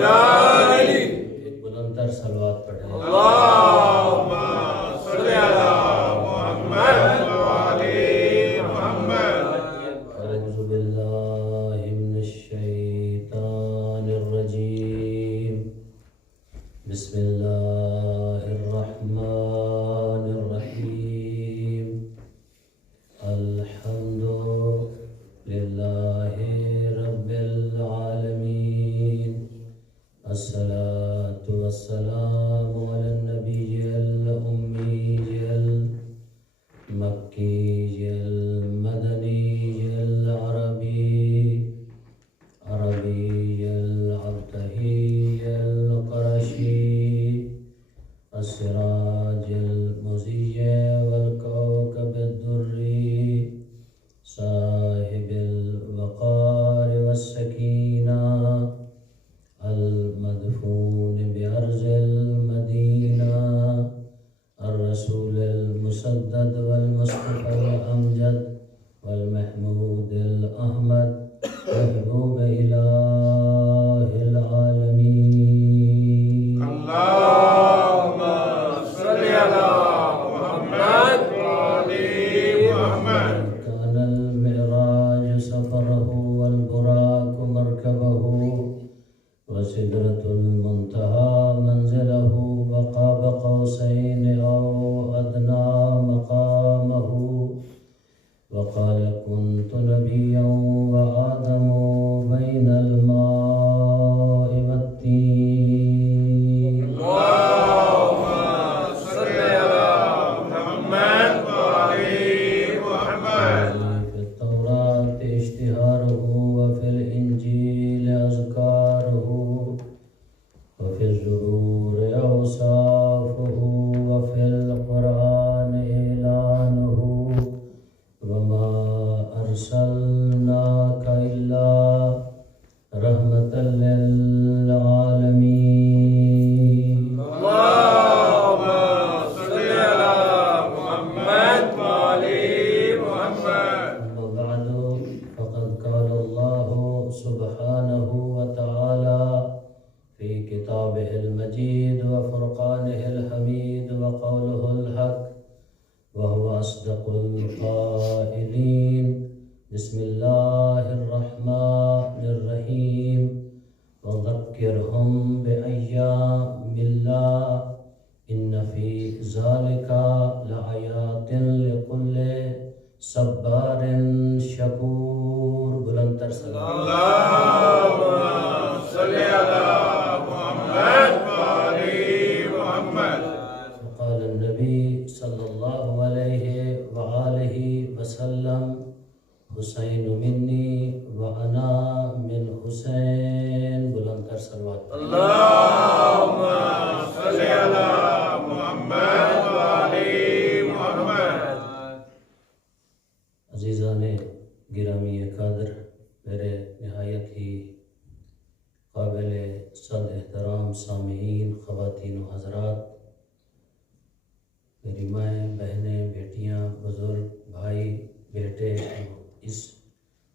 یا علی. ایک بلند تر صلوات پڑھیں. اللہم صلی علی محمد و آل محمد. اعوذ باللہ من الشیطان الرجیم. بسم اللہ الرحمن الرحیم. الحمد للہ رب العالمین. الصلاة والسلام علی النبی الأمی المکی المدنی العربی عربی العبدی القرشی السراج المضیء والکوكب الدری صاحب الوقار والسکینہ المدفون بأرض المدینہ الرسول المسدد والمصطفى الأمجد والمحمود الأحمد محبوب إله العالمين. اللہم صلی علی محمد و آل محمد. كان المعراج سفره والبراق مركبه وسدرة المنتهى منزله وقاب قوسين أو أدنى مقامه وقال كنت نبيا وآدم بين الماء والطين. اللہم صلی علی محمد و آل محمد. في التوراة اشتهاره وفي الإنجيل أذكاره وفي الزبور أوصافه وفي القرآن إعلانه وما أرسلناك إلا رحمة للعالمين. اللہم صلی علی محمد و آل محمد. أما بعد فقد قال الله سبحانه وتعالى في كتابه المجيد وفرقانه الحميد وقوله الحق وهو أصدق القائلين. بسم الله الرحمن الرحيم. وذكرهم بأيام الله إن في ذلك لآيات لكل صبار شكور. بلند تر صلوات. اللہم صلی علی محمد و آل محمد. وقال النبي صلى الله عليه وآله وسلم حسين مني وأنا من حسين. بلند تر صلوات. اللہم صلی علی محمد و آل محمد. عزیزان گرامی قادر، میرے نہایت ہی قابل صد احترام سامعین، خواتین و حضرات، میری مائیں، بہنیں، بیٹیاں، بزرگ، بھائی، بیٹے اس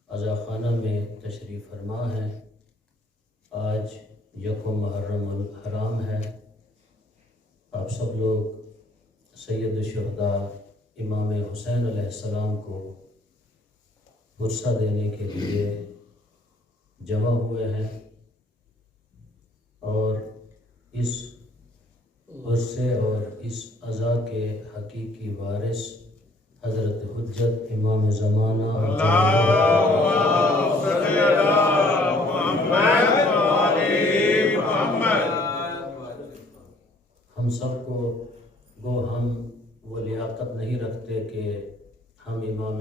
عزاخانہ میں تشریف فرما ہیں. آج یکم محرم الحرام ہے. آپ سب لوگ سید الشہداء امام حسین علیہ السلام کو عرصہ دینے کے لیے جمع ہوئے ہیں، اور اس عرصے اور اس عزا کے حقیقی وارث حضرت حجت امام زمانہ اللہم صلی علی محمد و آل محمد. ہم سب کو ہم وہ لیاقت نہیں رکھتے کہ ہم امام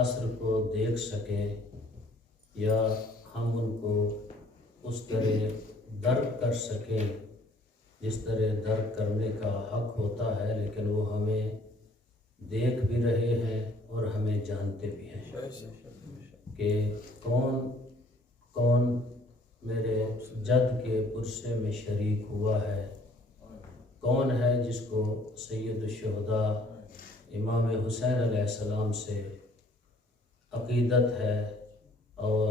عصر کو دیکھ سکیں یا ہم ان کو اس طرح درک کر سکیں جس طرح درک کرنے کا حق ہوتا ہے، لیکن وہ ہمیں دیکھ بھی رہے ہیں اور ہمیں جانتے بھی ہیں کہ کون کون میرے جد کے عرصے میں شریک ہوا ہے، کون ہے جس کو سید الشہداء امام حسین علیہ السلام سے عقیدت ہے اور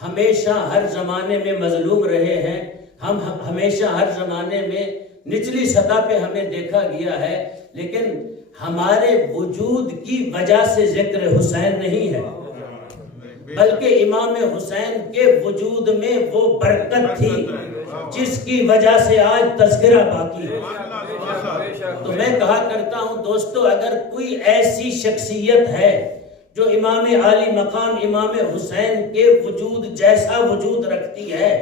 ہمیشہ ہر زمانے میں مظلوم رہے ہیں، ہم ہمیشہ ہر زمانے میں نچلی سطح پہ ہمیں دیکھا گیا ہے، لیکن ہمارے وجود کی وجہ سے ذکر حسین نہیں ہے، بلکہ امام حسین کے وجود میں وہ برکت تھی جس کی وجہ سے آج تذکرہ باقی ہے۔ تو میں کہا کرتا ہوں دوستو، اگر کوئی ایسی شخصیت ہے جو امام عالی مقام امام حسین کے وجود جیسا وجود رکھتی ہے،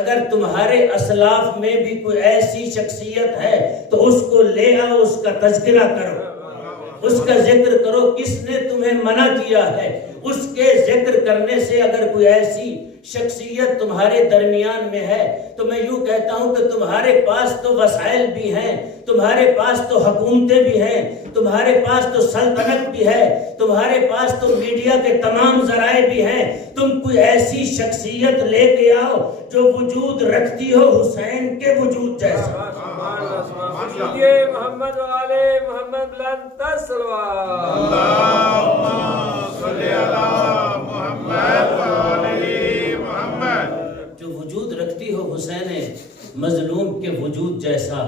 اگر تمہارے اسلاف میں بھی کوئی ایسی شخصیت ہے تو اس کو لے آؤ، اس کا تذکرہ کرو، اس کا ذکر کرو۔ کس نے تمہیں منع کیا ہے اس کے ذکر کرنے سے؟ اگر کوئی ایسی شخصیت تمہارے درمیان میں ہے تو میں یوں کہتا ہوں کہ تمہارے پاس تو وسائل بھی ہیں، تمہارے پاس تو حکومتیں بھی ہیں، تمہارے پاس تو سلطنت بھی ہے، تمہارے پاس تو میڈیا کے تمام ذرائع بھی ہیں، تم کوئی ایسی شخصیت لے کے آؤ جو وجود رکھتی ہو حسین کے وجود جیسا۔ محمد والے محمد بلند تسلوات، اللہم صلی علی محمد وعلی محمد۔ جو وجود رکھتی ہو حسین مظلوم کے وجود جیسا،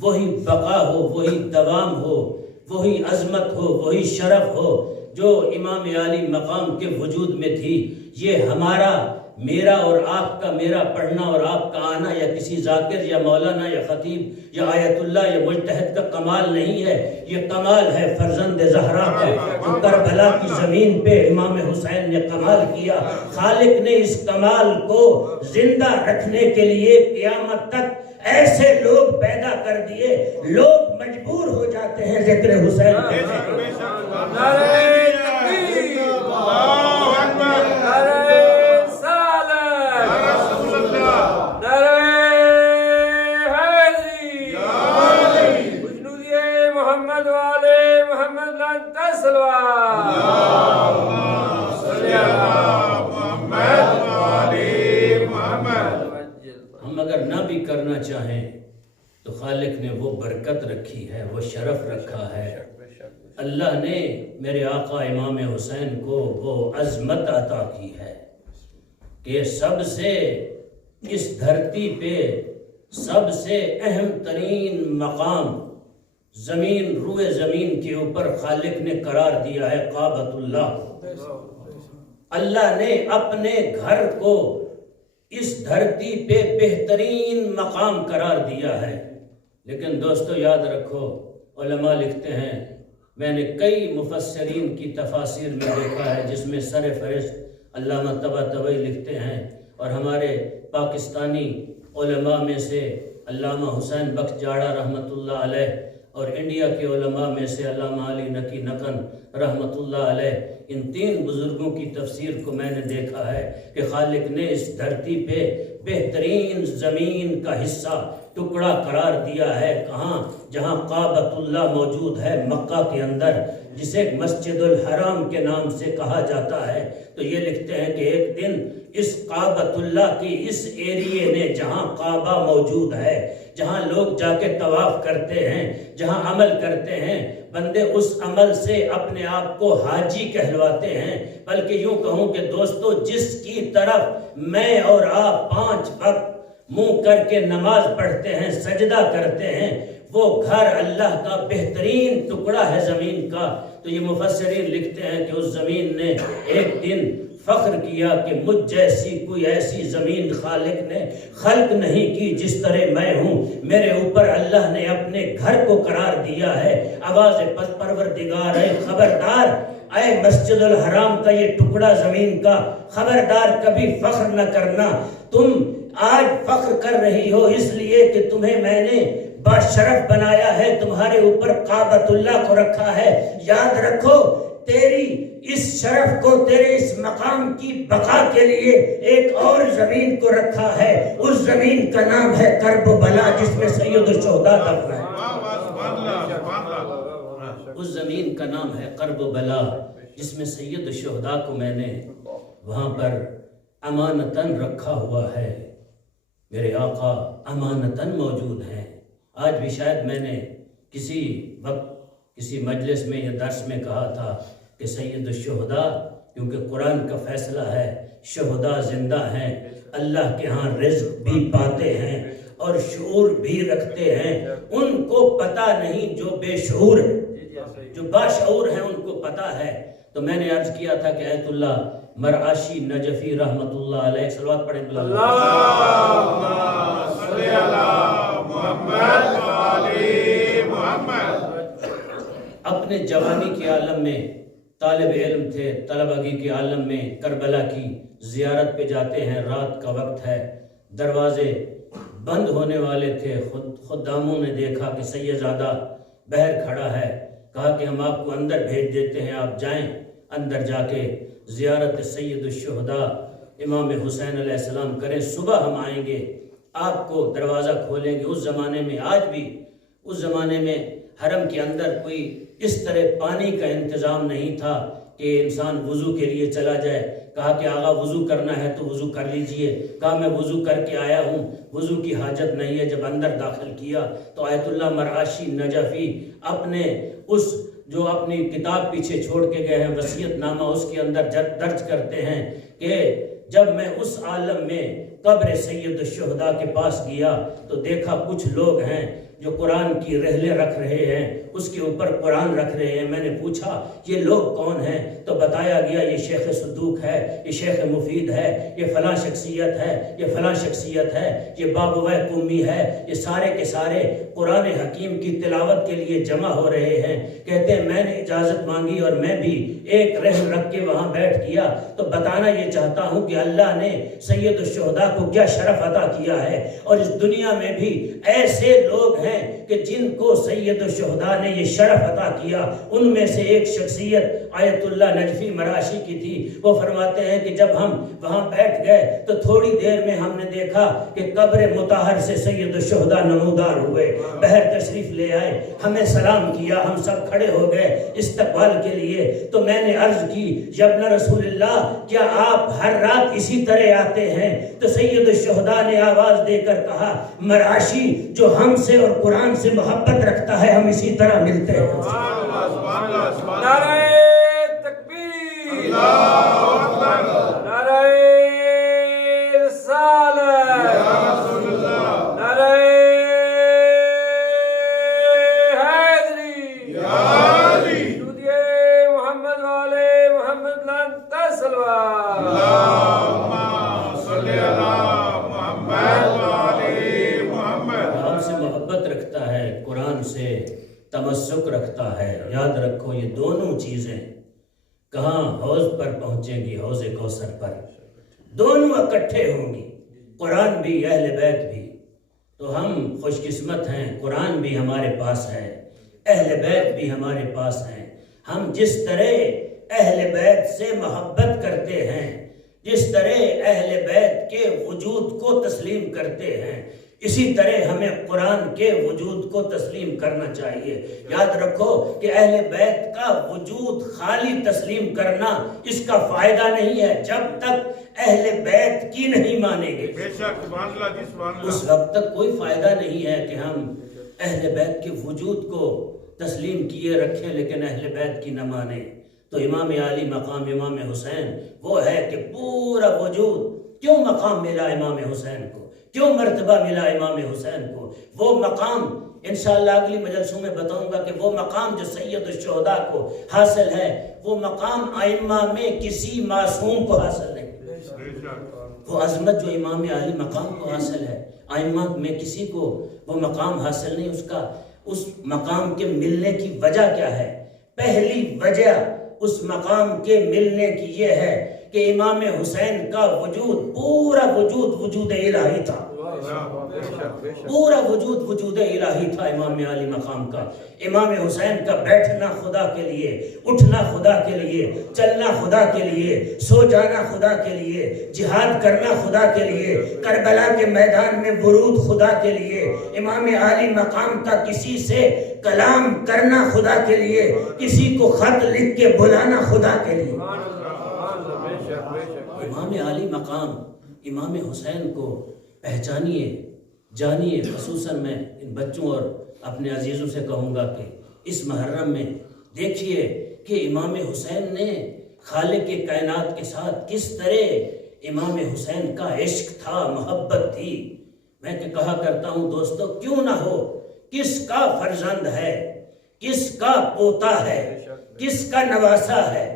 وہی بقا ہو، وہی دوام ہو، وہی عظمت ہو، وہی شرف ہو جو امام عالی مقام کے وجود میں تھی۔ یہ ہمارا، میرا اور آپ کا، میرا پڑھنا اور آپ کا آنا یا کسی ذاکر یا مولانا یا خطیب یا آیت اللہ یا مجتہد کا کمال نہیں ہے، یہ کمال ہے فرزند زہرا کا، جو کربلا کی زمین پہ امام حسین نے کمال کیا۔ خالق نے اس کمال کو زندہ رکھنے کے لیے قیامت تک ایسے لوگ پیدا کر دیے، لوگ مجبور ہو جاتے ہیں ذکر حسین کرنے۔ نعرہ تکبیر، اللہ اکبر، نعرہ رسالت، نعرہ حیدری، وجنودی محمد والے محمد بلند تسلوات۔ اللہم صلی علی محمد وعلی محمد۔ ہم اگر نہ بھی کرنا چاہیں تو خالق نے وہ برکت رکھی ہے، وہ شرف رکھا ہے، اللہ نے میرے آقا امام حسین کو وہ عظمت عطا کی ہے کہ سب سے اس دھرتی پہ سب سے اہم ترین مقام زمین، روئے زمین کے اوپر خالق نے قرار دیا ہے کعبۃ اللہ۔ اللہ نے اپنے گھر کو اس دھرتی پہ بہترین مقام قرار دیا ہے۔ لیکن دوستو یاد رکھو، علماء لکھتے ہیں، میں نے کئی مفسرین کی تفاسیر میں دیکھا ہے جس میں سر فہرست علامہ طباطبائی لکھتے ہیں، اور ہمارے پاکستانی علماء میں سے علامہ حسین بخش جاڑا رحمۃ اللہ علیہ، اور انڈیا کے علماء میں سے علامہ علی نقی نقن رحمۃ اللہ علیہ، ان تین بزرگوں کی تفسیر کو میں نے دیکھا ہے کہ خالق نے اس دھرتی پہ بہترین زمین کا حصہ ٹکڑا قرار دیا ہے۔ کہاں؟ جہاں کعبۃ اللہ موجود ہے مکہ کے اندر، جسے مسجد الحرام کے نام سے کہا جاتا ہے۔ تو یہ لکھتے ہیں کہ ایک دن اس کعبۃ اللہ کی اس ایریے نے، جہاں کعبہ موجود ہے، جہاں لوگ جا کے طواف کرتے ہیں، جہاں عمل کرتے ہیں، بندے اس عمل سے اپنے آپ کو حاجی کہلواتے ہیں، بلکہ یوں کہوں کہ دوستو جس کی طرف میں اور آپ 5 وقت منہ کر کے نماز پڑھتے ہیں، سجدہ کرتے ہیں، وہ گھر اللہ کا بہترین ٹکڑا ہے زمین کا۔ تو یہ مفسرین لکھتے ہیں کہ اس زمین نے ایک دن فخر کیا کہ مجھ جیسی کوئی ایسی زمین خالق نے خلق نہیں کی جس طرح میں ہوں، میرے اوپر اللہ نے اپنے گھر کو قرار دیا ہے۔ آواز پروردگار ہے، خبردار اے مسجد الحرام کا یہ ٹکڑا زمین کا، خبردار کبھی فخر نہ کرنا۔ تم آج فخر کر رہی ہو اس لیے کہ تمہیں میں نے باشرف بنایا ہے، تمہارے اوپر کعبۃ اللہ کو رکھا ہے۔ یاد رکھو تیری اس شرف کو، تیرے اس مقام کی بقا کے لیے ایک اور زمین کو رکھا ہے، اس زمین کا نام ہے کرب و بلا، جس میں سید الشہداء دفن ہے۔ اس زمین کا نام ہے کرب و بلا، جس میں سید الشہداء کو میں نے وہاں پر امانتاً رکھا ہوا ہے۔ میرے آقا امانتاً موجود ہیں۔ آج بھی شاید میں نے کسی وقت کسی مجلس میں یا درس میں کہا تھا کہ سید الشہداء کیونکہ قرآن کا فیصلہ ہے شہداء زندہ ہیں، اللہ کے ہاں رزق بھی پاتے ہیں اور شعور بھی رکھتے ہیں، ان کو پتہ نہیں جو بے شعور ہے، جو باشعور ہیں ان کو پتہ ہے۔ تو میں نے عرض کیا تھا کہ آیت اللہ مرعاشی نجفی رحمت اللہ علیہ، صلوات پڑھیں اللہم صلی علی محمد و آل محمد۔ اپنے جوانی کے عالم میں طالب علم تھے، طلبگی کے عالم میں کربلا کی زیارت پہ جاتے ہیں، رات کا وقت ہے، دروازے بند ہونے والے تھے، خداموں نے دیکھا کہ سیدزادہ باہر کھڑا ہے، کہا کہ ہم آپ کو اندر بھیج دیتے ہیں، آپ جائیں اندر جا کے زیارت سید الشہداء امام حسین علیہ السلام کریں، صبح ہم آئیں گے آپ کو دروازہ کھولیں گے۔ اس زمانے میں، آج بھی اس زمانے میں حرم کے اندر کوئی اس طرح پانی کا انتظام نہیں تھا کہ انسان وضو کے لیے چلا جائے، کہا کہ آغا وضو کرنا ہے تو وضو کر لیجئے، کہا میں وضو کر کے آیا ہوں، وضو کی حاجت نہیں ہے۔ جب اندر داخل کیا تو آیت اللہ مرعاشی نجفی اپنے اس جو اپنی کتاب پیچھے چھوڑ کے گئے ہیں وصیت نامہ، اس کے اندر درج کرتے ہیں کہ جب میں اس عالم میں قبر سید الشہداء کے پاس گیا تو دیکھا کچھ لوگ ہیں جو قرآن کی رحلیں رکھ رہے ہیں، اس کے اوپر قرآن رکھ رہے ہیں۔ میں نے پوچھا یہ لوگ کون ہیں؟ تو بتایا گیا یہ شیخ صدوق ہے، یہ شیخ مفید ہے، یہ فلاں شخصیت ہے، یہ فلاں شخصیت ہے، یہ بابوہ قومی ہے، یہ سارے کے سارے قرآن حکیم کی تلاوت کے لیے جمع ہو رہے ہیں۔ کہتے ہیں میں نے اجازت مانگی اور میں بھی ایک رحل رکھ کے وہاں بیٹھ گیا، تو بتانا یہ چاہتا ہوں کہ اللہ نے سید الشہداء کو کیا شرف عطا کیا ہے، اور اس دنیا میں بھی ایسے لوگ ہیں کہ جن کو سید الشہداء نے یہ شرف عطا کیا۔ ان میں سے ایک شخصیت آیت اللہ نجفی مرعاشی کی تھی۔ وہ فرماتے ہیں کہ جب ہم وہاں بیٹھ گئے تو تھوڑی دیر میں ہم نے دیکھا کہ قبر مطہر سے سید الشہداء نمودار ہوئے، بہر تشریف لے آئے، ہمیں سلام کیا، ہم سب کھڑے ہو گئے استقبال کے لیے۔ تو میں نے عرض کی یا ابن رسول اللہ کیا آپ ہر رات اسی طرح آتے ہیں؟ تو سید الشہداء نے آواز دے کر کہا مرعاشی جو ہم سے اور قرآن سے محبت رکھتا ہے ہم اسی طرح ملتے ہیں۔ نعرہ تکبیر، اللہ اکبر، نعرہ رسالت، نعرہ حیدری، درود محمد والے محمد لن تسلوات۔ اللہم صلی علی محمد و آل محمد۔ ہم سے محبت رکھتا ہے، قرآن سے تمسک رکھتا ہے۔ یاد رکھو یہ دونوں چیزیں کہاں حوض پر پہنچیں گی، حوض کوثر پر، دونوں اکٹھے ہوں گی، قرآن بھی اہل بیت بھی۔ تو ہم خوش قسمت ہیں، قرآن بھی ہمارے پاس ہے، اہل بیت بھی ہمارے پاس ہیں۔ ہم جس طرح اہل بیت سے محبت کرتے ہیں، جس طرح اہل بیت کے وجود کو تسلیم کرتے ہیں، اسی طرح ہمیں قرآن کے وجود کو تسلیم کرنا چاہیے۔ یاد رکھو کہ اہل بیت کا وجود خالی تسلیم کرنا اس کا فائدہ نہیں ہے جب تک اہل بیت کی نہیں مانیں گے۔ بے شک، سبحان اللہ جی، سبحان اللہ۔ اس وقت تک کوئی فائدہ نہیں ہے کہ ہم اہل بیت کے وجود کو تسلیم کیے رکھیں لیکن اہل بیت کی نہ مانیں۔ تو امام علی مقام امام حسین وہ ہے کہ پورا وجود، کیوں مقام ملا امام حسین کو، کیوں مرتبہ ملا امام حسین کو؟ وہ مقام انشاءاللہ اگلی مجلسوں میں بتاؤں گا کہ وہ مقام جو سید الشہداء کو حاصل ہے وہ مقام ائمہ میں کسی معصوم کو حاصل نہیں۔ وہ عظمت جو امام علی مقام کو حاصل ہے ائمہ میں کسی کو وہ مقام حاصل نہیں۔ اس مقام کے ملنے کی وجہ کیا ہے؟ پہلی وجہ اس مقام کے ملنے کی یہ ہے کہ امام حسین کا وجود، پورا وجود وجود الہی تھا، پورا وجود وجود الہی تھا امام علی مقام کا۔ امام حسین کا بیٹھنا خدا کے لیے، اٹھنا خدا کے لیے، چلنا خدا کے لیے، سو جانا خدا کے لیے، جہاد کرنا خدا کے لیے، کربلا کے میدان میں ورود خدا کے لیے، امام علی مقام کا کسی سے کلام کرنا خدا کے لیے، کسی کو خط لکھ کے بلانا خدا کے لیے۔ امام علی مقام امام حسین کو پہچانیے، جانیے۔ خصوصاً میں ان بچوں اور اپنے عزیزوں سے کہوں گا کہ اس محرم میں دیکھیے کہ امام حسین نے خالق کائنات کے ساتھ کس طرح امام حسین کا عشق تھا، محبت تھی۔ میں کہا کرتا ہوں دوستو، کیوں نہ ہو، کس کا فرزند ہے، کس کا پوتا ہے، کس کا نواسا ہے،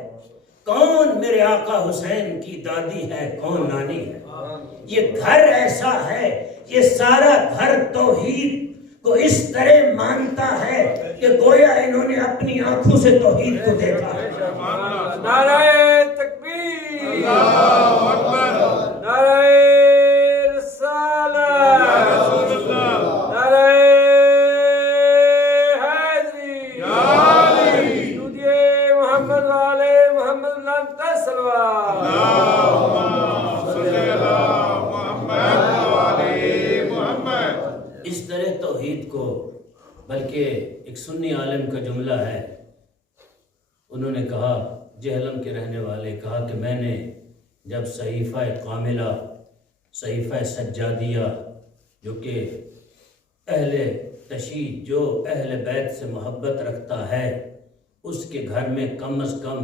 کون میرے آقا حسین کی دادی ہے، کون نانی ہے۔ یہ گھر ایسا ہے، یہ سارا گھر توحید کو اس طرح مانتا ہے کہ گویا انہوں نے اپنی آنکھوں سے توحید کو دیکھا ہے۔ نعرہ تکبیر، اللہ اکبر، نعرہ رسالت، نعرہ حیدری، درود محمد والے محمد لن صلوات۔ اللہم صلی علی محمد وعلی محمد۔ اس طرح توحید کو، بلکہ ایک سنی عالم کا جملہ ہے، انہوں نے کہا، جہلم کے رہنے والے، کہا کہ میں نے جب صحیفہ کاملہ، صحیفہ سجادیہ، جو کہ اہل تشیع، جو اہل بیت سے محبت رکھتا ہے، اس کے گھر میں کم از کم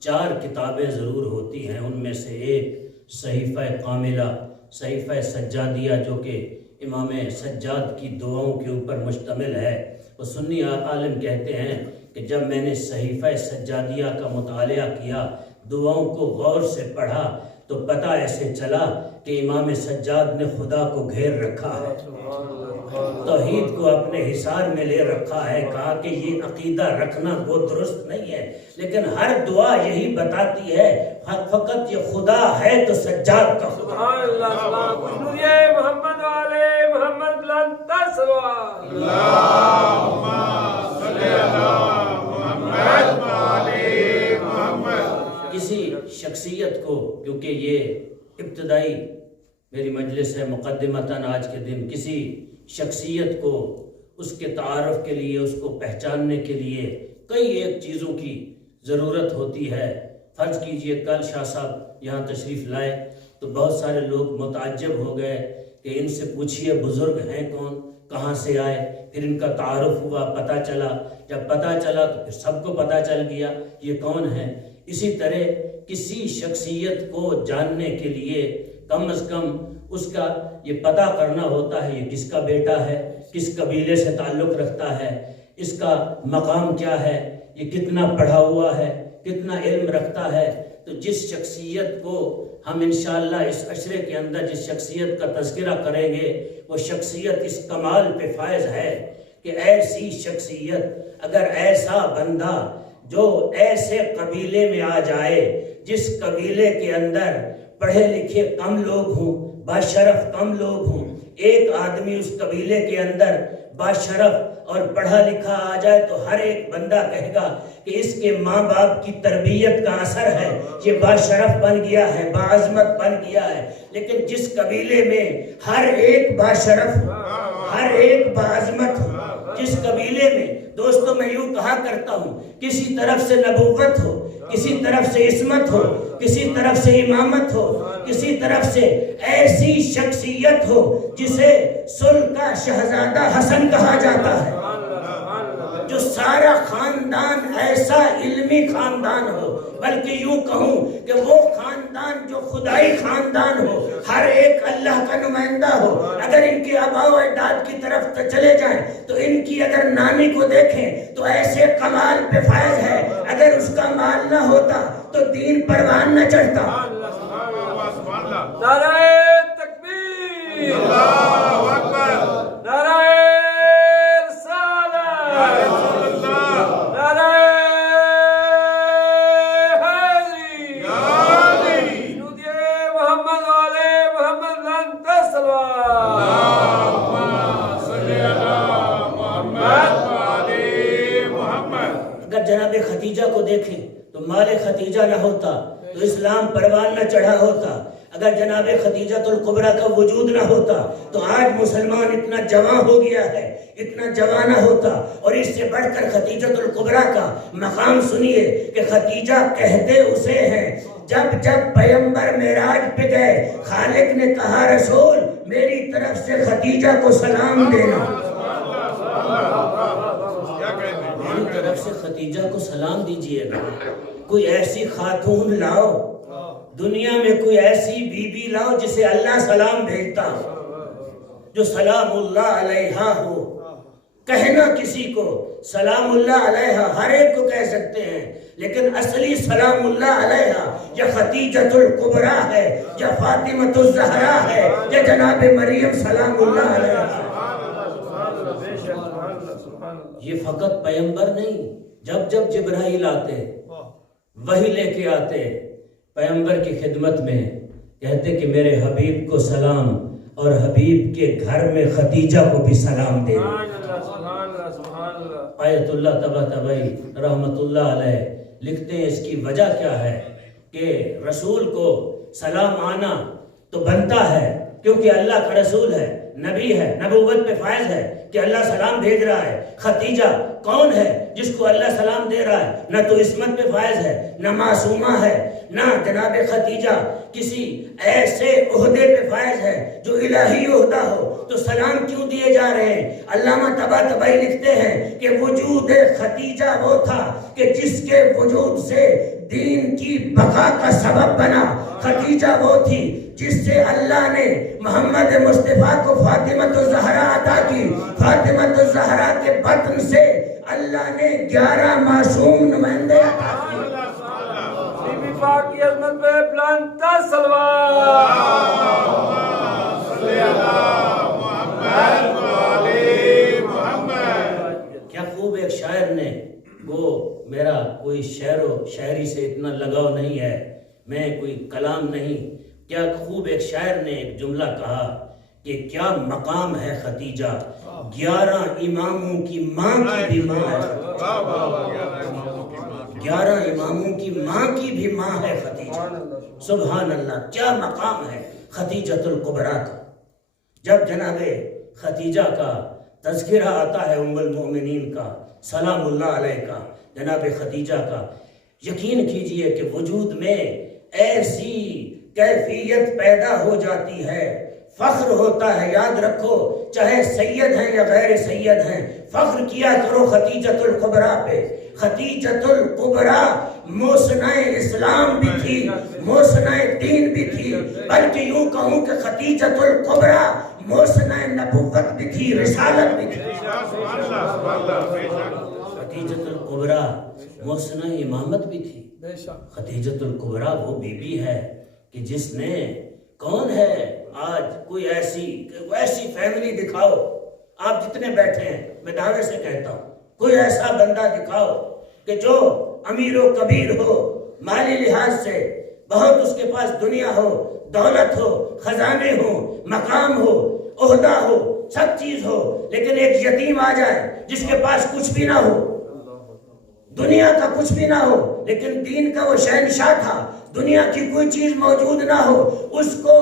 4 کتابیں ضرور ہوتی ہیں، ان میں سے ایک صحیفہ کاملہ، صحیفہ سجادیہ، جو کہ امام سجاد کی دعاؤں کے اوپر مشتمل ہے۔ وہ سنی عالم کہتے ہیں کہ جب میں نے صحیفہ سجادیہ کا مطالعہ کیا، دعاؤں کو غور سے پڑھا، تو پتہ ایسے چلا کہ امام سجاد نے خدا کو گھیر رکھا ہے، توحید کو اپنے حصار میں لے رکھا ہے۔ کہا کہ یہ عقیدہ رکھنا وہ درست نہیں ہے، لیکن ہر دعا یہی بتاتی ہے، فقط یہ خدا ہے تو سجاد کا خدا۔ سبحان اللہ، سبحان اللہ، محمد والے محمد لن صلوات۔ اللہم صلی علی محمد وعلی محمد۔ کسی شخصیت کو، کیونکہ یہ ابتدائی میری مجلس ہے مقدمتاً آج کے دن، کسی شخصیت کو اس کے تعارف کے لیے، اس کو پہچاننے کے لیے کئی ایک چیزوں کی ضرورت ہوتی ہے۔ فرض کیجئے کل شاہ صاحب یہاں تشریف لائے تو بہت سارے لوگ متعجب ہو گئے کہ ان سے پوچھئے بزرگ ہیں کون، کہاں سے آئے، پھر ان کا تعارف ہوا، پتہ چلا، جب پتہ چلا تو پھر سب کو پتہ چل گیا یہ کون ہے۔ اسی طرح کسی شخصیت کو جاننے کے لیے کم از کم اس کا یہ پتہ کرنا ہوتا ہے، یہ کس کا بیٹا ہے، کس قبیلے سے تعلق رکھتا ہے، اس کا مقام کیا ہے، یہ کتنا پڑھا ہوا ہے، کتنا علم رکھتا ہے۔ تو جس شخصیت کو ہم انشاءاللہ اس عشرے کے اندر جس شخصیت کا تذکرہ کریں گے، وہ شخصیت اس کمال پہ فائز ہے کہ ایسی شخصیت، اگر ایسا بندہ جو ایسے قبیلے میں آ جائے جس قبیلے کے اندر پڑھے لکھے کم لوگ ہوں، باشرف کم لوگ ہوں، ایک آدمی اس قبیلے کے اندر باشرف اور پڑھا لکھا آ جائے تو ہر ایک بندہ کہے گا کہ اس کے ماں باپ کی تربیت کا اثر ہے، یہ باشرف بن گیا ہے، باعظمت بن گیا ہے۔ لیکن جس قبیلے میں ہر ایک باشرف ہو، ہر ایک باعظمت ہو، جس قبیلے میں، دوستو میں یوں کہا کرتا ہوں، کسی طرف سے نبوت ہو، کسی طرف سے عصمت ہو، کسی طرف سے امامت ہو، کسی طرف سے ایسی شخصیت ہو جسے سلطان کا شہزادہ حسن کہا جاتا ہے، جو سارا خاندان ایسا علمی خاندان ہو، بلکہ یوں کہوں کہ وہ خاندان جو خدائی خاندان ہو، ہر ایک اللہ کا نمائندہ ہو۔ اگر ان کے آباء و اجداد کی طرف چلے جائیں تو ان کی اگر نامی کو دیکھیں تو ایسے کمال پہ فائز ہے، اگر اس کا مال نہ ہوتا تو دین پروان نہ چڑھتا۔ نعرہ تکبیر، اللہ اکبر، نعرہ رسالت، نعرہ حیدری، درود محمد والے محمد لن صلوات۔ اللہم صلی علی محمد وعلی محمد۔ اگر جناب خدیجہ کو دیکھیں تو مال خدیجہ نہ ہوتا تو اسلام پروان نہ چڑھا ہوتا، اگر جناب خدیجۃ الکبریٰ کا وجود نہ ہوتا تو آج مسلمان اتنا جواں ہو گیا ہے، اتنا جواں نہ ہوتا۔ اور اس سے بڑھ کر خدیجۃ الکبریٰ کا مقام سنیے کہ خدیجہ کہتے اسے ہیں، جب جب پیغمبر معراج پہ گئے، خالق نے کہا رسول میری طرف سے خدیجہ کو سلام دینا، کیا کہتے ہیں؟ میری طرف سے خدیجہ کو سلام دیجئے گا۔ کوئی ایسی خاتون لاؤ، دنیا میں کوئی ایسی بی بی لاؤ جسے اللہ سلام بھیجتا ہو، جو سلام اللہ علیہا ہو۔ کہنا کسی کو سلام اللہ علیہا ہر ایک کو کہہ سکتے ہیں، لیکن اصلی سلام اللہ علیہا یا خدیجۃ الکبریٰ ہے، یا فاطمۃ الزہرا ہے، یا جناب مریم سلام اللہ علیہا۔ یہ فقط پیغمبر نہیں، جب جب جبرائیل آتے وہی لے کے آتے پیغمبر کی خدمت میں، کہتے کہ میرے حبیب کو سلام، اور حبیب کے گھر میں خدیجہ کو بھی سلام دے۔ آیت اللہ طباطبائی رحمت اللہ علیہ لکھتے ہیں اس کی وجہ کیا ہے کہ رسول کو سلام آنا تو بنتا ہے، کیونکہ اللہ کا رسول ہے، نبی ہے، نبوت پہ فائز ہے کہ اللہ سلام بھیج رہا ہے۔ خدیجہ کون ہے جس کو اللہ سلام دے رہا ہے؟ نہ تو عصمت پہ فائز ہے، نہ معصومہ ہے، نہ جناب خدیجہ کسی ایسے عہدے پہ فائز ہے جو الہی عہدہ ہو، تو سلام کیوں دیے جا رہے ہیں؟ علامہ طباطبائی لکھتے ہیں کہ وجود خدیجہ وہ تھا کہ جس کے وجود سے دین کی بقا کا سبب بنا۔ خدیجہ وہ تھی جس سے اللہ نے محمد مصطفیٰ کو فاطمۃ الزہرا عطا کی۔ فاطمۃ الزہرا کے بطن سے اللہ نے 11 معصوم نمائندے عطا کیے۔ بی بی پاک کی عظمت پہ بلند سلوات۔ کیا خوب ایک شاعر نے، وہ میرا کوئی شعر و شاعری سے اتنا لگاؤ نہیں ہے، میں کوئی کلام نہیں، کیا خوب ایک شاعر نے ایک جملہ کہا کہ کیا مقام ہے خدیجہ، 11 اماموں کی ماں کی بھی ماں ہے، 11 اماموں کی ماں کی بھی ماں ہے خدیجہ۔ سبحان اللہ، کیا مقام ہے خدیجۃ الکبریٰ کا۔ جب جناب خدیجہ کا تذکرہ آتا ہے ام المؤمنین کا، سلام اللہ علیہ کا، جناب خدیجہ کا، یقین کیجئے کہ وجود میں ایسی کیفیت پیدا ہو جاتی ہے، فخر ہوتا ہے۔ یاد رکھو، چاہے سید ہیں یا غیر سید ہیں، فخر کیا کرو خدیجۃ الکبریٰ پہ۔ خدیجۃ الکبریٰ موسنہ اسلام بھی تھی، موسنہ دین بھی تھی، بلکہ یوں کہوں کہ خدیجۃ الکبریٰ موسنہ نبوت بھی تھی، رسالت بھی تھی۔ خدیجۃ الکبریٰ موسنہ امامت بھی تھی۔ خدیجۃ الکبریٰ وہ بی بی ہے کہ جس نے، کون ہے آج کوئی ایسی فیملی دکھاؤ، آپ جتنے بیٹھے ہیں میں دعوے سے کہتا ہوں، کوئی ایسا بندہ دکھاؤ کہ جو امیر و کبیر ہو، مالی لحاظ سے بہت اس کے پاس دنیا ہو، دولت ہو، خزانے ہو، مقام ہو، عہدہ ہو، سب چیز ہو، لیکن ایک یتیم آ جائے جس کے پاس کچھ بھی نہ ہو، دنیا کا کچھ بھی نہ ہو، لیکن دین کا وہ شہنشاہ تھا، دنیا کی کوئی چیز موجود نہ ہو، اس کو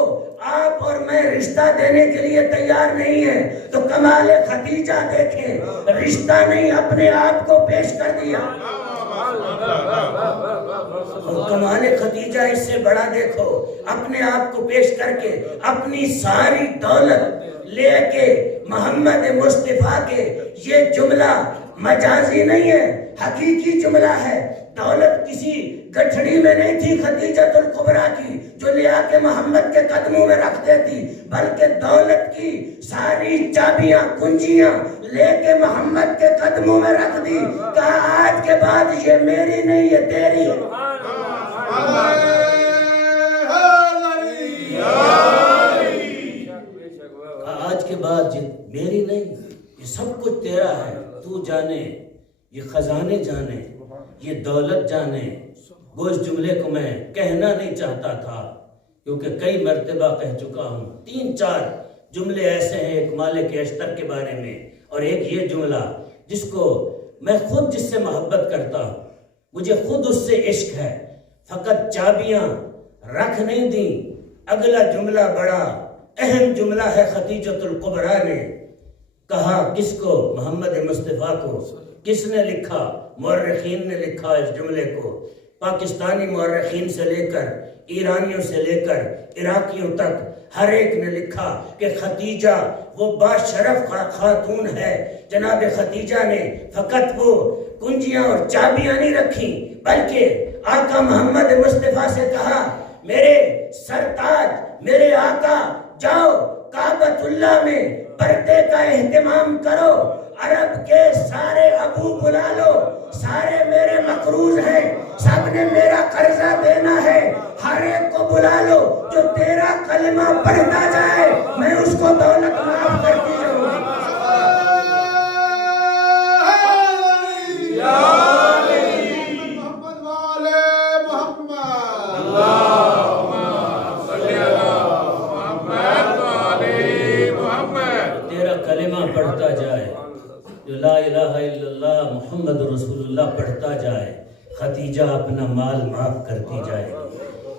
آپ اور میں رشتہ دینے کے لیے تیار نہیں ہے، تو کمال خدیجہ دیکھیں، رشتہ نہیں اپنے آپ کو پیش کر دیا۔ اور کمال خدیجہ اس سے بڑا دیکھو، اپنے آپ کو پیش کر کے اپنی ساری دولت لے کے محمد مصطفیٰ کے، یہ جملہ مجازی نہیں ہے، حقیقی جملہ ہے۔ دولت کسی گٹھڑی میں نہیں تھی خدیجۃ الکبریٰ کی جو لے آ کے محمد کے قدموں میں رکھ دیتی، بلکہ دولت کی ساری چابیاں کنجیاں لے کے محمد کے قدموں میں رکھ دی، کہا آج کے بعد یہ میری نہیں، یہ تیری ہے۔ آج کے بعد میری نہیں، یہ سب کچھ تیرا ہے، تو جانے، یہ خزانے جانے، یہ دولت جانے۔ وہ اس جملے کو میں کہنا نہیں چاہتا تھا کیونکہ کئی مرتبہ کہہ چکا ہوں، 3-4 جملے ایسے ہیں، ایک مالک اشتر کے بارے میں، اور ایک یہ جملہ جس کو میں خود جس سے محبت کرتا ہوں، مجھے خود اس سے عشق ہے، فقط چابیاں رکھ نہیں دیں۔ اگلا جملہ بڑا اہم جملہ ہے، خدیجۃ الکبریٰ نے کہا کس کو؟ محمد مصطفیٰ کو۔ کس نے لکھا؟ مورخین نے لکھا اس جملے کو، پاکستانی مورخین سے لے کر ایرانیوں سے لے کر عراقیوں تک ہر ایک نے لکھا کہ خدیجہ وہ باشرف خاتون ہے. جناب خدیجہ نے فقط وہ کنجیاں اور چابیاں نہیں رکھی بلکہ آقا محمد مصطفیٰ سے کہا میرے سرتاج میرے آقا جاؤ کعبۃ اللہ میں پردے کا اہتمام کرو, عرب کے سارے ابو بلا لو, سارے میرے مقروض ہیں, سب نے میرا قرضہ دینا ہے, ہر ایک کو بلا لو جو تیرا کلمہ پڑھتا جائے میں اس کو دولت معاف کرتی جاؤں گی. تیرا کلمہ پڑھتا جائے, جو لا الہ الا اللہ محمد رسول اللہ پڑھتا جائے, خدیجہ اپنا مال معاف کرتی جائے.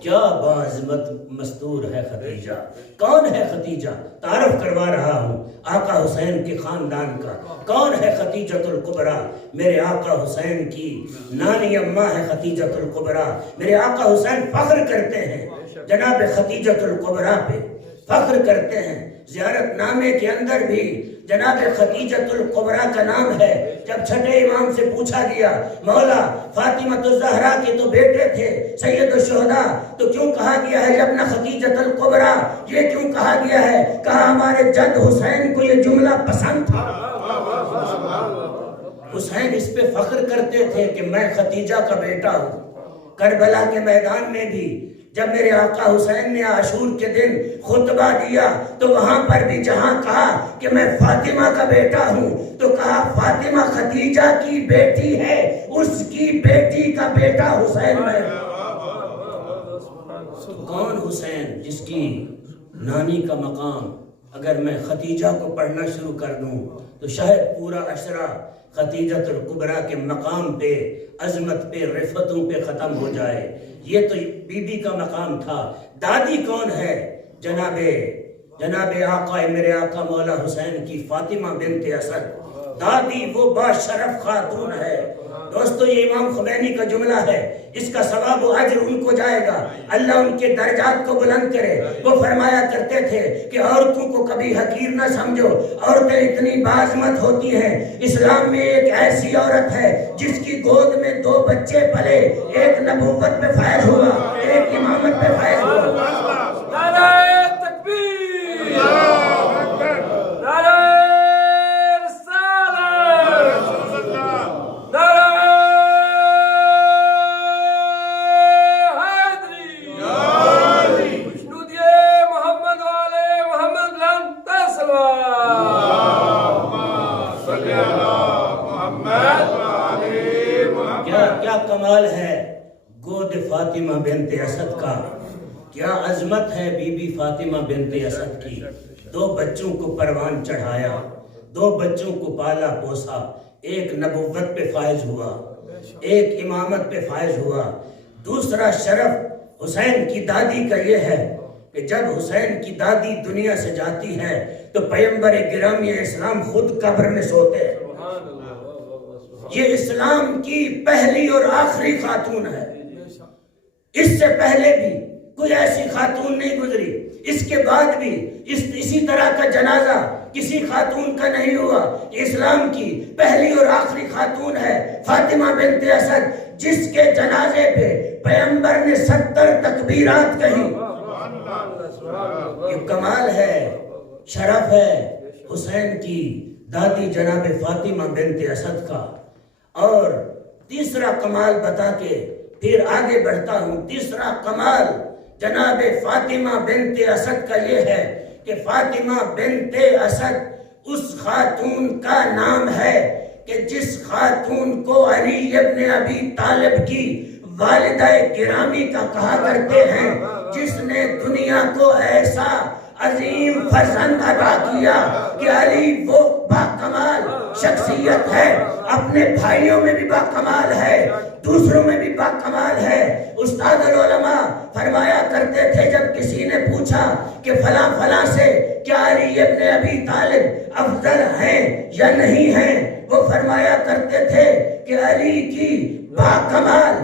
کیا باعظمت مستور ہے خدیجہ. کون ہے خدیجہ؟ تعارف کروا رہا ہوں آقا حسین کے خاندان کا. کون ہے خدیجۃ الکبریٰ؟ میرے آقا حسین کی نانی اماں ہے خدیجۃ الکبریٰ. میرے آقا حسین فخر کرتے ہیں جناب خدیجۃ الکبریٰ پہ, فخر کرتے ہیں. زیارت نامے کے اندر بھی جناب خدیجۃ الکبریٰ کا نام ہے. جب چھٹے امام سے پوچھا گیا مولا فاطمہ الزہرا کے تو بیٹے تھے سید الشہداء, تو کیوں کہا گیا ہے ابن خدیجۃ الکبریٰ؟ یہ کیوں کہا گیا ہے؟ کہا ہمارے جد حسین کو یہ جملہ پسند تھا. حسین اس پہ فخر کرتے تھے کہ میں خدیجہ کا بیٹا ہوں. کربلا کے میدان میں بھی جب میرے آقا حسین نے عاشور کے دن خطبہ دیا تو وہاں پر بھی جہاں کہا کہ میں فاطمہ کا بیٹا ہوں تو کہا فاطمہ خدیجہ کی بیٹی ہے, اس کی بیٹی کا بیٹا حسین ہے. کون حسین جس کی نانی کا مقام اگر میں خدیجہ کو پڑھنا شروع کر دوں تو شاید پورا عشرہ خدیجۃ الکبریٰ کے مقام پہ, عظمت پہ, رفتوں پہ ختم ہو جائے. یہ تو بی بی کا مقام تھا. دادی کون ہے؟ جناب آقا میرے آقا مولا حسین کی فاطمہ بنت اسد. دادی وہ باشرف خاتون ہے. دوستو یہ امام خمینی کا جملہ ہے, اس کا ثواب و اجر ان کو جائے گا, اللہ ان کے درجات کو بلند کرے. وہ فرمایا کرتے تھے کہ عورتوں کو کبھی حقیر نہ سمجھو, عورتیں اتنی باعظمت ہوتی ہیں. اسلام میں ایک ایسی عورت ہے جس کی گود میں 2 بچے پلے, ایک نبوت پہ فائز ہوا, ایک امامت پہ فائز ہوا. نعرہ تکبیر, نعرہ کمال ہے گود فاطمہ بنت اسد کا. کیا عظمت ہے بی بی فاطمہ بنت اسد کی. 2 بچوں کو پروان چڑھایا, 2 بچوں کو پالا پوسا, ایک نبوت پہ فائز ہوا, ایک امامت پہ فائز ہوا. دوسرا شرف حسین کی دادی کا یہ ہے کہ جب حسین کی دادی دنیا سے جاتی ہے تو پیغمبر گرامی اسلام خود قبر میں سوتے ہیں. یہ اسلام کی پہلی اور آخری خاتون ہے. اس سے پہلے بھی کوئی ایسی خاتون نہیں گزری, اس کے بعد بھی اسی طرح کا جنازہ کسی خاتون کا نہیں ہوا. اسلام کی پہلی اور آخری خاتون ہے فاطمہ بنت اسد, جس کے جنازے پہ پیغمبر نے 70 تکبیرات کہیں. یہ کمال ہے, شرف ہے حسین کی دادی جناب فاطمہ بنت اسد کا. اور تیسرا کمال بتا کے پھر آگے بڑھتا ہوں. تیسرا کمال جناب فاطمہ بنت اسد کا یہ ہے کہ فاطمہ بنت اسد اس خاتون کا نام ہے کہ جس خاتون کو علی ابن ابی طالب کی والدہ گرامی کا کہا کرتے ہیں, جس نے دنیا کو ایسا عظیم فرزند عطا کیا کہ علی وہ باکمال شخصیت ہے, اپنے بھائیوں میں بھی باکمال ہے, دوسروں میں بھی باکمال ہے. استاد العلماء فرمایا کرتے تھے جب کسی نے پوچھا کہ فلاں فلاں سے کیا علی ابن ابی طالب افضل ہیں یا نہیں ہیں, وہ فرمایا کرتے تھے کہ علی کی باکمال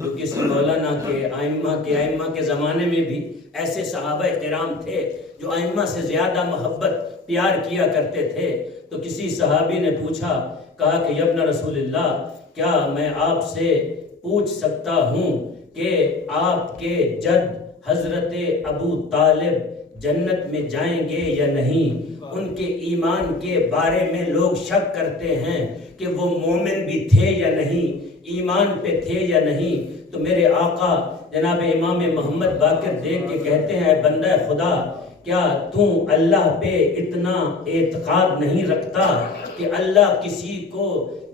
جو کسی مولانا کے ائمہ کے زمانے میں بھی ایسے صحابہ کرام تھے جو ائمہ سے زیادہ محبت پیار کیا کرتے تھے. تو کسی صحابی نے پوچھا، کہا کہ ابن رسول اللہ، کیا میں آپ سے پوچھ سکتا ہوں کہ آپ کے جد حضرت ابو طالب جنت میں جائیں گے یا نہیں؟ ان کے ایمان کے بارے میں لوگ شک کرتے ہیں کہ وہ مومن بھی تھے یا نہیں، ایمان پہ تھے یا نہیں. تو میرے آقا جناب امام محمد باقر دیکھ کے کہتے ہیں، اے بندہ خدا، کیا تو اللہ پہ اتنا اعتقاد نہیں رکھتا کہ اللہ کسی کو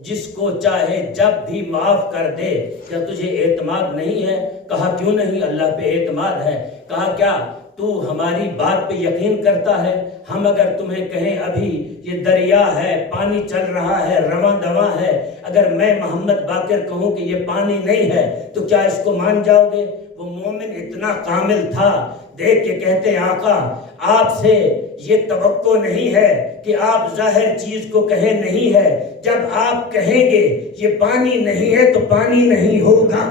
جس کو چاہے جب بھی معاف کر دے؟ کیا تجھے اعتماد نہیں ہے؟ کہا کیوں نہیں، اللہ پہ اعتماد ہے. کہا کیا تو ہماری بات پہ یقین کرتا ہے؟ ہم اگر تمہیں کہیں ابھی یہ دریا ہے، پانی چل رہا ہے، رواں دواں ہے، اگر میں محمد باقر کہوں کہ یہ پانی نہیں ہے تو کیا اس کو مان جاؤ گے؟ وہ مومن اتنا کامل تھا. دیکھ کے کہتے ہیں، آقا آپ سے یہ توقع نہیں ہے کہ آپ ظاہر چیز کو کہیں نہیں ہے، جب آپ کہیں گے یہ پانی نہیں ہے تو پانی نہیں ہوگا.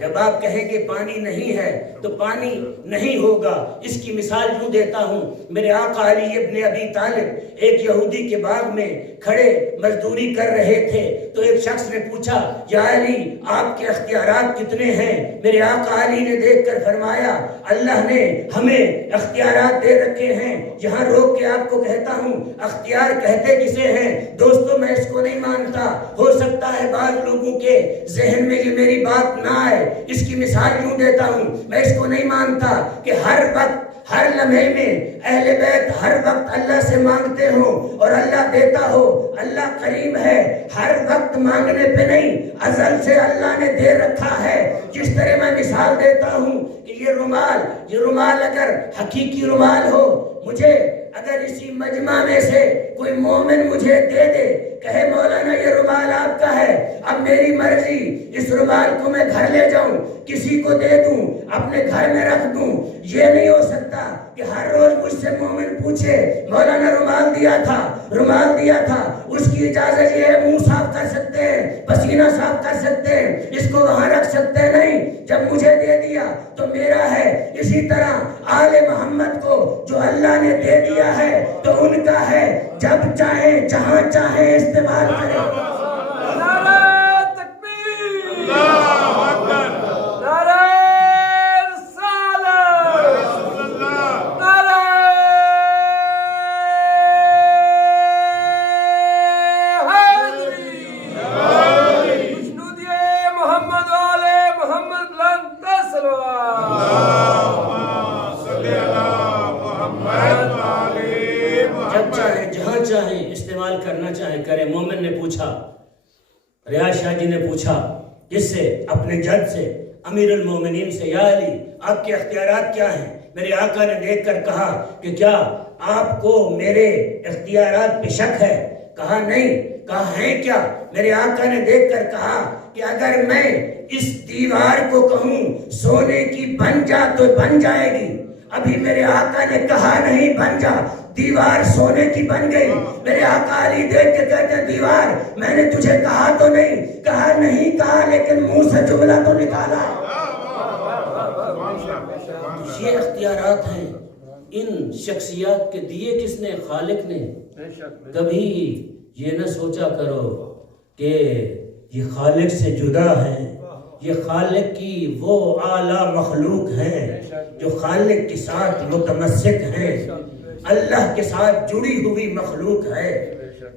جب آپ کہیں کہ پانی نہیں ہے تو پانی نہیں ہوگا. اس کی مثال یوں دیتا ہوں، میرے آقا علی ابن ابی طالب ایک یہودی کے باغ میں کھڑے مزدوری کر رہے تھے. تو ایک شخص نے پوچھا، یا علی آپ کے اختیارات کتنے ہیں؟ میرے آقا علی نے دیکھ کر فرمایا، اللہ نے ہمیں اختیارات دے رکھے ہیں. یہاں روک کے آپ کو کہتا ہوں، اختیار کہتے کسے ہیں؟ دوستو میں اس کو نہیں مانتا. ہو سکتا ہے بعض لوگوں کے ذہن میں یہ میری بات نہ آئے. اس کی مثال یوں دیتا ہوں، میں اس کو نہیں مانتا کہ ہر وقت ہر لمحے میں اہل بیت ہر وقت اللہ سے مانگتے ہو اور اللہ دیتا ہو. اللہ کریم ہے، ہر وقت مانگنے پہ نہیں، ازل سے اللہ نے دے رکھا ہے. جس طرح میں مثال دیتا ہوں کہ یہ رومال اگر حقیقی رومال ہو، مجھے اگر اسی مجمع میں سے کوئی مومن مجھے دے دے، کہے مولانا یہ رومال آپ کا ہے، اب میری مرضی اس رومال کو میں گھر لے جاؤں، کسی کو دے دوں، اپنے گھر میں رکھ دوں. یہ نہیں ہو سکتا کہ ہر روز مجھ سے مومن پوچھے، مولانا رومال دیا تھا. اس کی اجازت یہ ہے، منہ صاف کر سکتے ہیں، پسینہ صاف کر سکتے ہیں، اس کو وہاں رکھ سکتے ہیں. نہیں، جب مجھے دے دیا تو میرا ہے. اسی طرح آل محمد کو جو اللہ نے دے دیا ہے تو ان کا ہے، جب چاہیں جہاں چاہیں استعمال کریں. نعرہ تکبیر، اللہ اکبر، نعرہ رسالت، نعرہ حیدری، خوشنودی محمد والے محمد بلند صلوات. جب چاہیں جہاں چاہیں استعمال کرنا چاہیں کریں. مومن نے پوچھا، ریاض شاہ جی نے پوچھا، کس سے؟ اپنے جد سے، امیر المومنین سے، یا علی آپ کے اختیارات کیا ہیں؟ میرے آقا نے دیکھ کر کہا کہ کیا آپ کو میرے اختیارات پہ شک ہے؟ کہا نہیں. کہا ہے کیا؟ میرے آقا نے دیکھ کر کہا کہ اگر میں اس دیوار کو کہوں سونے کی بن جا تو بن جائے گی. ابھی میرے آقا نے کہا نہیں بن جا، دیوار سونے کی بن گئی. میرے آقا علی دیکھ کے کہتے ہیں، دیوار میں نے تجھے کہا تو نہیں، کہا نہیں کہا، لیکن منہ سے جملہ تو نکالا. یہ اختیارات ہیں. ان شخصیات کے دیے کس نے؟ خالق نے. کبھی یہ نہ سوچا کرو کہ یہ خالق سے جدا ہیں. یہ خالق کی وہ اعلیٰ مخلوق ہیں جو خالق کے ساتھ متمسک ہیں، اللہ کے ساتھ جڑی ہوئی مخلوق ہے.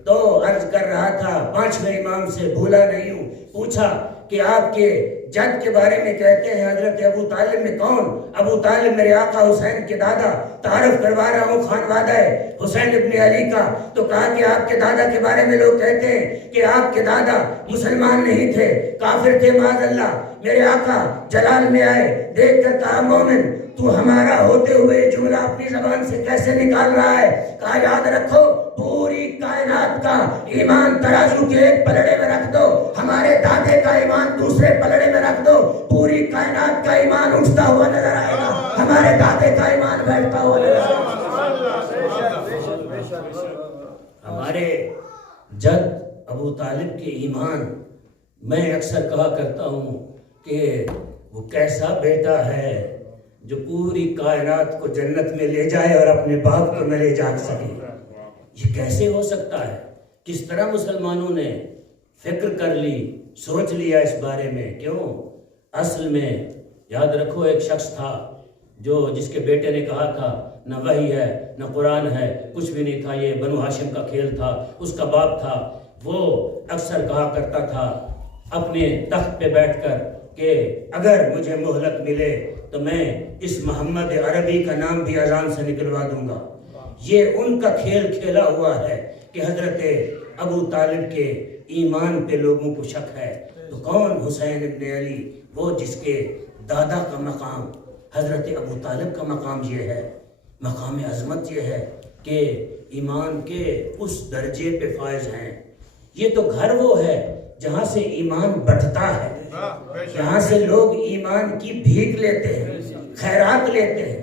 تو عرض کر رہا تھا، 5ویں امام سے بھولا نہیں ہوں، پوچھا کہ آپ کے جد کے بارے میں کہتے ہیں حضرت ابو طالب میں کون؟ ابو طالب میرے آقا حسین کے دادا. تعارف کروا رہا ہوں خانوادہ حسین ابن علی کا. تو کہا کہ آپ کے دادا کے بارے میں لوگ کہتے ہیں کہ آپ کے دادا مسلمان نہیں تھے، کافر تھے معاذ اللہ. میرے آقا جلال میں آئے، دیکھ کر کہا، مومن تو ہمارا ہوتے ہوئے جملہ اپنی زبان سے کیسے نکال رہا ہے؟ کہا یاد رکھو، پوری کائنات کا ایمان ترازو کے ایک پلڑے میں رکھ دو، ہمارے دادے کا ایمان دوسرے پلڑے میں رکھ دو، پوری کائنات کا ایمان اٹھتا ہوا نظر آئے گا، ہمارے دادے کا ایمان بیٹھتا ہوا نظر آئے گا. ہمارے جد ابو طالب کے ایمان میں اکثر کہا کرتا ہوں کہ وہ کیسا بیٹا ہے جو پوری کائنات کو جنت میں لے جائے اور اپنے باپ کو نہ لے جا سکے. یہ کیسے ہو سکتا ہے؟ کس طرح مسلمانوں نے فکر کر لی، سوچ لیا اس بارے میں؟ کیوں؟ اصل میں یاد رکھو ایک شخص تھا جس کے بیٹے نے کہا تھا نہ وحی ہے نہ قرآن ہے، کچھ بھی نہیں تھا، یہ بنو ہاشم کا کھیل تھا. اس کا باپ تھا، وہ اکثر کہا کرتا تھا اپنے تخت پہ بیٹھ کر کہ اگر مجھے مہلت ملے تو میں اس محمد عربی کا نام بھی اذان سے نکلوا دوں گا. یہ ان کا کھیل کھیلا ہوا ہے کہ حضرت ابو طالب کے ایمان پہ لوگوں کو شک ہے. تو کون؟ حسین ابن علی، وہ جس کے دادا کا مقام حضرت ابو طالب کا مقام یہ ہے، مقام عظمت یہ ہے کہ ایمان کے اس درجے پہ فائز ہیں. یہ تو گھر وہ ہے جہاں سے ایمان بڑھتا ہے، جہاں سے لوگ ایمان کی بھیک لیتے ہیں، خیرات لیتے ہیں.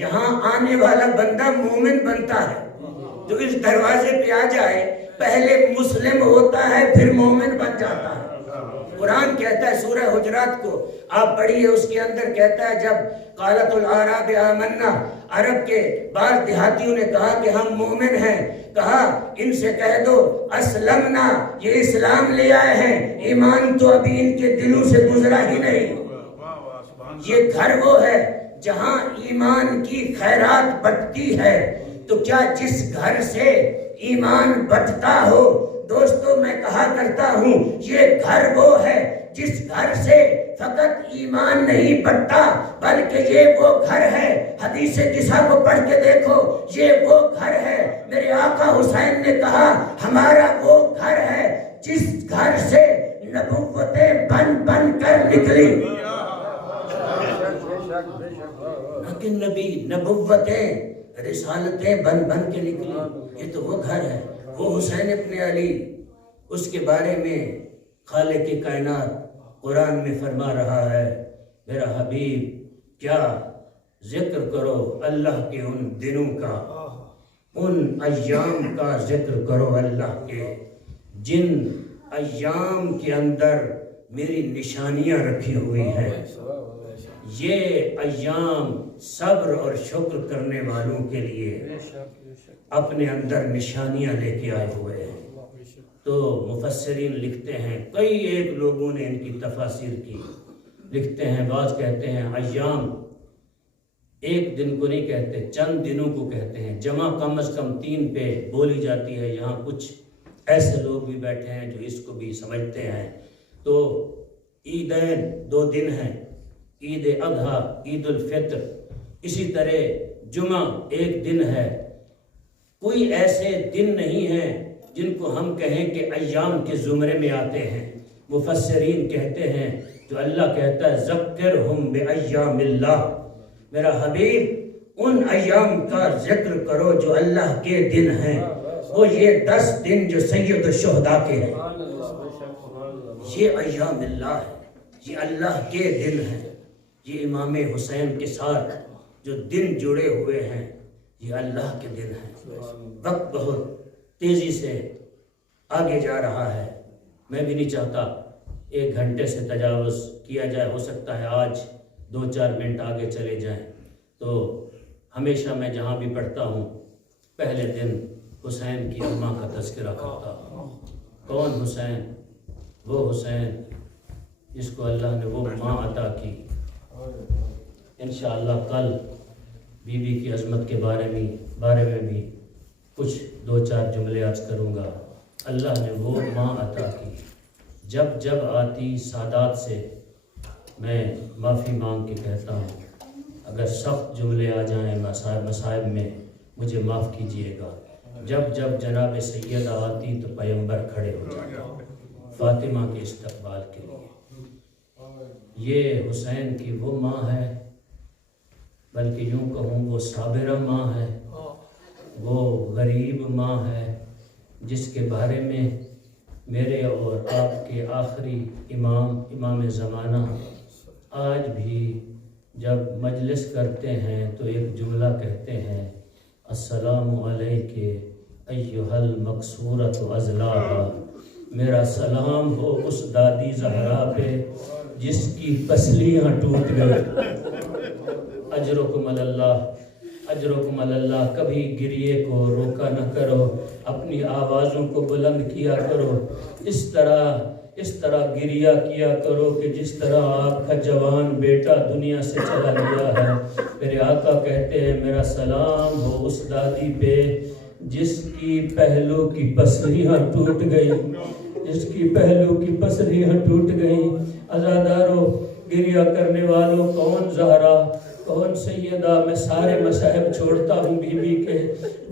یہاں آنے والا بندہ مومن بنتا ہے. جو اس دروازے پہ آ جائے پہلے مسلم ہوتا ہے پھر مومن بن جاتا ہے. قرآن کہتا ہے سورہ حجرات کو آپ پڑھیے، اس کے اندر کہتا ہے جب قالت الاعراب آمنا، عرب کے بعض دیہاتیوں نے کہا کہ ہم مومن ہیں، کہا ان سے کہہ دو اسلمنا، یہ اسلام لے آئے ہیں، ایمان تو ابھی ان کے دلوں سے گزرا ہی نہیں. یہ گھر وہ ہے جہاں ایمان کی خیرات بٹتی ہے. تو کیا جس گھر سے ایمان بٹتا ہو، دوستو میں کہا کرتا ہوں یہ گھر وہ ہے جس گھر سے فقط ایمان نہیں بٹتا بلکہ یہ وہ گھر ہے، حدیث قصہ کو پڑھ کے دیکھو، یہ وہ گھر ہے. میرے آقا حسین نے کہا ہمارا وہ گھر ہے جس گھر سے نبوتیں بن بن کر نکلی. لیکن نبی نبوتیں رسالتیں بن بن کے نکلی. یہ تو وہ گھر ہے، وہ حسین ابن علی. اس کے بارے میں خالق کائنات قرآن میں فرما رہا ہے میرا حبیب کیا ذکر کرو اللہ کے ان دنوں کا، ان ایام کا ذکر کرو اللہ کے جن ایام کے اندر میری نشانیاں رکھی ہوئی ہیں. یہ ایام صبر اور شکر کرنے والوں کے لیے اپنے اندر نشانیاں لے کے آئے ہوئے ہیں. تو مفسرین لکھتے ہیں، کئی ایک لوگوں نے ان کی تفاسیر کی، لکھتے ہیں، بعض کہتے ہیں ایام ایک دن کو نہیں کہتے، چند دنوں کو کہتے ہیں. جمع کم از کم 3 پہ بولی جاتی ہے. یہاں کچھ ایسے لوگ بھی بیٹھے ہیں جو اس کو بھی سمجھتے ہیں. تو عیدین 2 دن ہیں، عید اضحیٰ، عید الفطر، اسی طرح جمعہ 1 دن ہے. کوئی ایسے دن نہیں ہیں جن کو ہم کہیں کہ ایام کے زمرے میں آتے ہیں. مفسرین کہتے ہیں جو اللہ کہتا ہے ذکرہم بایام اللہ، میرا حبیب ان ایام کا ذکر کرو جو اللہ کے دن ہیں. وہ یہ 10 دن جو سید الشہداء کے ہیں، یہ ایام اللہ ہے، یہ اللہ کے دن ہیں. یہ امام حسین کے ساتھ جو دن جڑے ہوئے ہیں یہ اللہ کے دن ہیں. وقت بہت تیزی سے آگے جا رہا ہے. میں بھی نہیں چاہتا 1 گھنٹے سے تجاوز کیا جائے. ہو سکتا ہے آج 2-4 منٹ آگے چلے جائیں. تو ہمیشہ میں جہاں بھی پڑھتا ہوں پہلے دن حسین کی اماں کا تذکرہ کرتا ہوں. کون حسین؟ وہ حسین جس کو اللہ نے وہ ماں عطا کی. انشاءاللہ کل بی بی کی عظمت کے بارے میں بھی کچھ 2-4 جملے عرض کروں گا. اللہ نے وہ ماں عطا کی. جب آتی سادات سے میں معافی مانگ کے کہتا ہوں اگر سخت جملے آ جائیں مصائب میں مجھے معاف کیجیے گا. جب جناب سیدہ آتی تو پیمبر کھڑے ہو جاتا فاطمہ کے استقبال کے لیے. یہ حسین کی وہ ماں ہے، بلکہ یوں کہوں وہ صابرہ ماں ہے، وہ غریب ماں ہے جس کے بارے میں میرے اور آپ کے آخری امام زمانہ آج بھی جب مجلس کرتے ہیں تو ایک جملہ کہتے ہیں السلام علیک ایھا المقصورۃ اضلاع میرا سلام ہو اس دادی زہرا پہ جس کی پسلیاں ٹوٹ گئی۔ اجرکم اللہ، اجرکم اللہ۔ کبھی گریے کو روکا نہ کرو، اپنی آوازوں کو بلند کیا کرو، اس طرح گریا کیا کرو کہ جس طرح آپ کا جوان بیٹا دنیا سے چلا گیا ہے۔ میرے آقا کہتے ہیں میرا سلام ہو اس دادی پہ جس کی پہلو کی پسلیاں ٹوٹ گئی، جس کی پہلو کی پسلیاں ٹوٹ گئی۔ عزادارو، گریا کرنے والوں، کون زہرا، کون سیدہ؟ میں سارے مصاحب چھوڑتا ہوں بی بی کے۔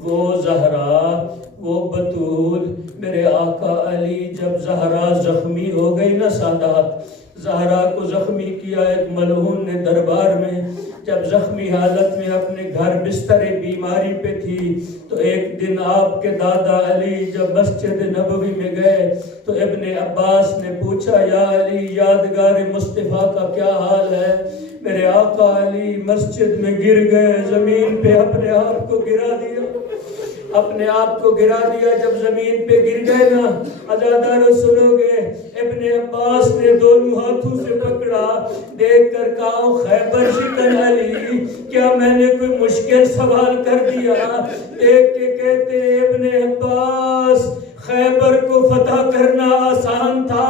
وہ زہرا، وہ بطول، میرے آقا علی جب زہرا زخمی ہو گئی نا سادات، زہرا کو زخمی کیا ایک ملعون نے دربار میں، جب زخمی حالت میں اپنے گھر بستر بیماری پہ تھی تو ایک دن آپ کے دادا علی جب مسجد نبوی میں گئے تو ابن عباس نے پوچھا یا علی یادگار مصطفیٰ کا کیا حال ہے؟ میرے آقا علی مسجد میں گر گئے، زمین پہ اپنے آپ کو گرا دیا، اپنے آپ کو گرا دیا۔ جب زمین پہ گر گئے نا، عزادارو سنو گے، ابن عباس نے دونوں ہاتھوں سے پکڑا، دیکھ کر کہا خیبر شکن علی، کیا میں نے کوئی مشکل سوال کر دیا؟ دیکھ کے کہتے ابن عباس خیبر کو فتح کرنا آسان تھا،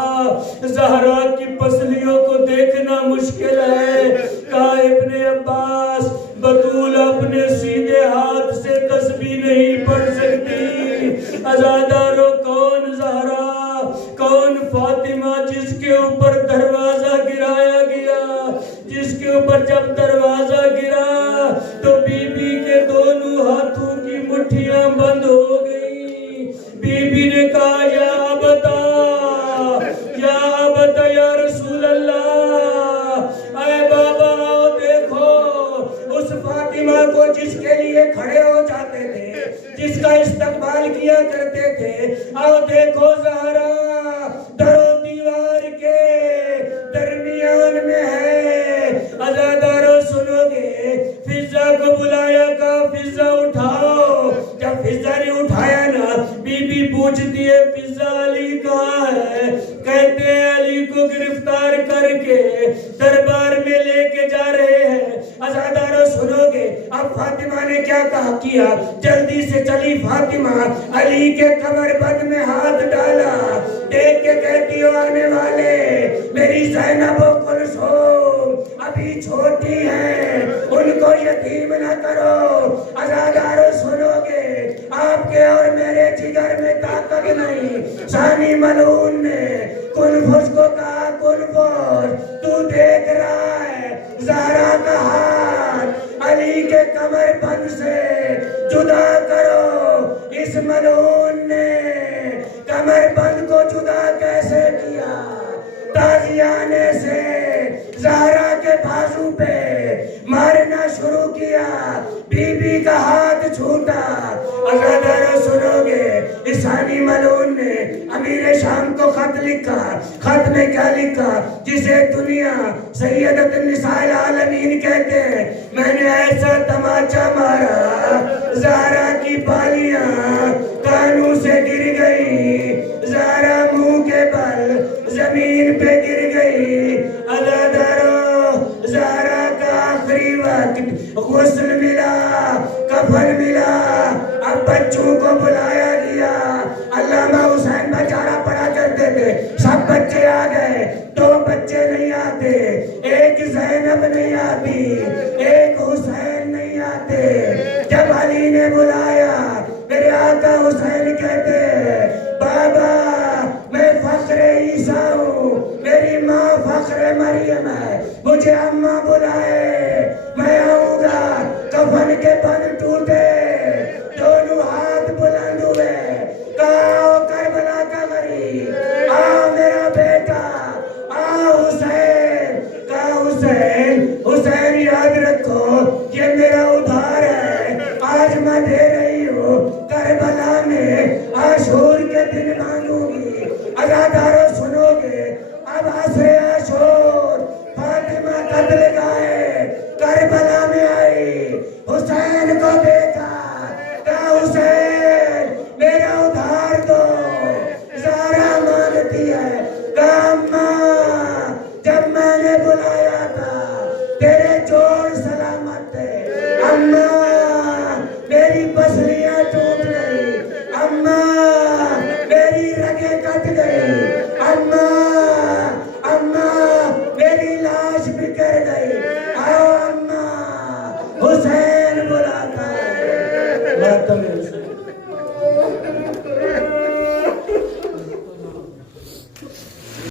زہرا کی پسلیوں کو دیکھنا مشکل ہے۔ کہا ابن عباس بطول اپنے سیدھے ہاتھ سے تسبیح نہیں پڑھ سکتی۔ عزادارو، کون زہرا، کون فاطمہ جس کے اوپر دروازہ گرایا گیا، جس کے اوپر جب دروازہ گرا تو بی بی کے دونوں ہاتھوں کی مٹھیاں بند ہو گئی۔ بی بی نے کہا یا ابتا، یا ابتا، یا رسول اللہ، اے بابا دیکھو اس فاطمہ کو جس کے لیے کھڑے ہو جاتے تھے، جس کا استقبال کیا کرتے تھے، آؤ دیکھو زہرا در و دیوار کے درمیان میں ہے۔ عزادارو سنو گے، فضا کو بلایا، کہا فضا اٹھاؤ۔ جب فضا نے اٹھایا نا، بی بی پوچھتی ہے فضا علی کہاں ہے؟ کہتے ہیں علی کو گرفتار کر کے دربار میں لے کے جا رہے ہیں۔ عزادارو سنو گے، اب فاطمہ نے کیا کیا؟ جلدی سے چلی فاطمہ، علی کے کمر بند میں ہاتھ ڈالا، دیکھ کے کہتی ہو آنے والے میری زینب و کلثوم ابھی چھوٹی ہیں، ان کو یتیم نہ کرو۔ عزادارو سنو گے، آپ کے اور میرے جگر میں طاقت نہیں۔ ثانی ملعون نے کنفس کو کہا کنفس تو دیکھ رہا ہے زہرا کا ہاتھ علی کے کمر بند سے جدا کرو۔ اس ملعون نے کمر بند کو جدا کیسے کیا؟ تازیانے سے زہرا کے بازو پہ مارنا شروع کیا، بی بی کا ہاتھ چھوٹا۔ عزادارو سنو گے، ثانی ملعون نے امیر شام کو خط لکھا۔ خط میں کیا لکھا؟ جسے دنیا سیدۃ النساء العالمین کہتے ہیں، میں نے ایسا تماچا مارا زہرا کی بالیاں کانوں سے گر گئی، زہرا منہ کے بل زمین پہ گر گئی۔ عزادارو، زہرا کا آخری وقت غسل ملا، کفن ملا، اب بچوں کو بلایا گیا۔ علامہ حسین بیچارہ پڑھا کرتے تھے، سب بچے آ گئے، 2 بچے نہیں آتے، ایک زینب نہیں آتی، ایک حسین نہیں آتے۔ جب علی نے بلایا، میرے آقا حسین کہتے بابا میں فخر عیسیٰ ہوں، میری ماں فخر مریم ہے، مجھے اماں بلائے، میں آؤں گا۔ کفن کے بند ٹوٹے، دونوں ہاتھ بلند ہوئے، کہا کربلا کا غریب، آ میرا بیٹا، آ حسین۔ کہا حسین، حسین یاد رکھو یہ میرا ادھار ہے، آج میں دے رہی ہوں، کربلا میں عاشور کے دن مانگوں گی۔ عزادارو سنو گے، اب عصر عاشور، فاطمہ قتل گائے، کربلا میں آئی، حسین کو دیکھا، کہا حسین